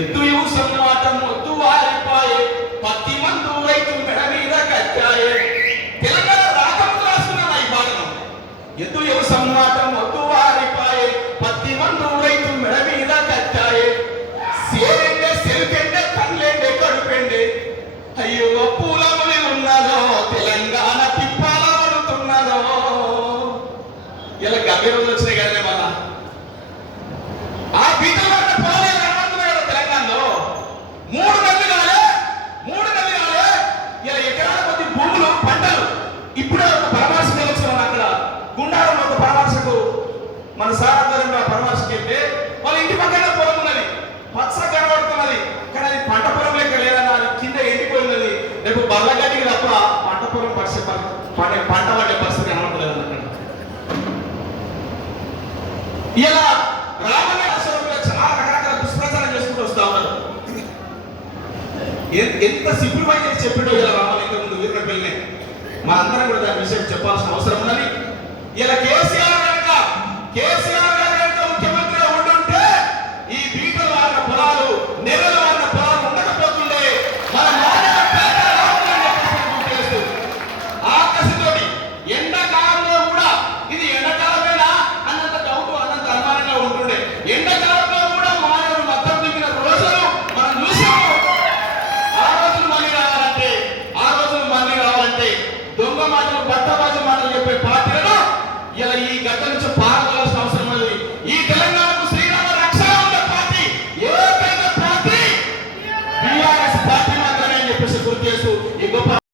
ఎద్దు సమ్మాటం వద్దు వారిపాయే. పత్తి మందు కట్టాయే. తెలంగాణ రాకముందు రాస్తున్నాను ఈ పాటను. ఎద్దు సమ్మాటం వద్దు వారిపాయే. పత్తి మందు రైతు మెడ మీద కట్టాయే. సేరెండే సెల్కెండే కళ్ళెండే కడుపెండే. అయ్యో పూలములి ఉన్నదో తెలంగాణ తిప్పాల పడుతున్నదో ఇలా గబ్బే రోజులు వచ్చినాయి కదా. మన సార్ ఆధ్వర్యంలో వెళ్తే వాళ్ళ ఇంటి పక్కన పొలం ఉన్నది పచ్చ కనబడుతున్నది. కానీ అది పంట పొలం లెక్క లేదన్న అది కింద ఎండిపోయినది. రేపు బల్లగడ్డికి తప్ప పంట పొలం పరిస్థితి పంట పంట పడే పరిస్థితి కనబడలేదు అక్కడ. ఇలా రామణ అసలు చాలా రకరకాల దుష్ప్రచారం చేసుకుంటూ వస్తా ఉన్నారు. ఎంత సింప్లిఫై చేసి చెప్పాడో ఇలా రామలింగం ముందు వీరపల్లిని మనందరం కూడా దాని విషయం చెప్పాల్సిన అవసరం ఉన్నది. ఇలా కేసీఆర్ కేసీఆర్ గారు కనుక ముఖ్యమంత్రిగా ఈ బీటలు పొలాలు నెలలు వారిన పొలాలు ఉండకపోతుండే. మన ఆకాశంతో ఎండాకాలంలో కూడా ఇది ఎండాకాలమేనా అన్నంత డౌట్ అన్నంత అనుమానంగా ఉంటుండే. ఎండాకాలంలో కూడా మానవుడు మొత్తం దిగిన రోజులు మనం చూసాము ఆ మళ్ళీ రావాలంటే ఆ రోజులు మళ్ళీ రావాలంటే దొంగ మాటలు బట్ట మాటలు చెప్పే పాట చేస్తూ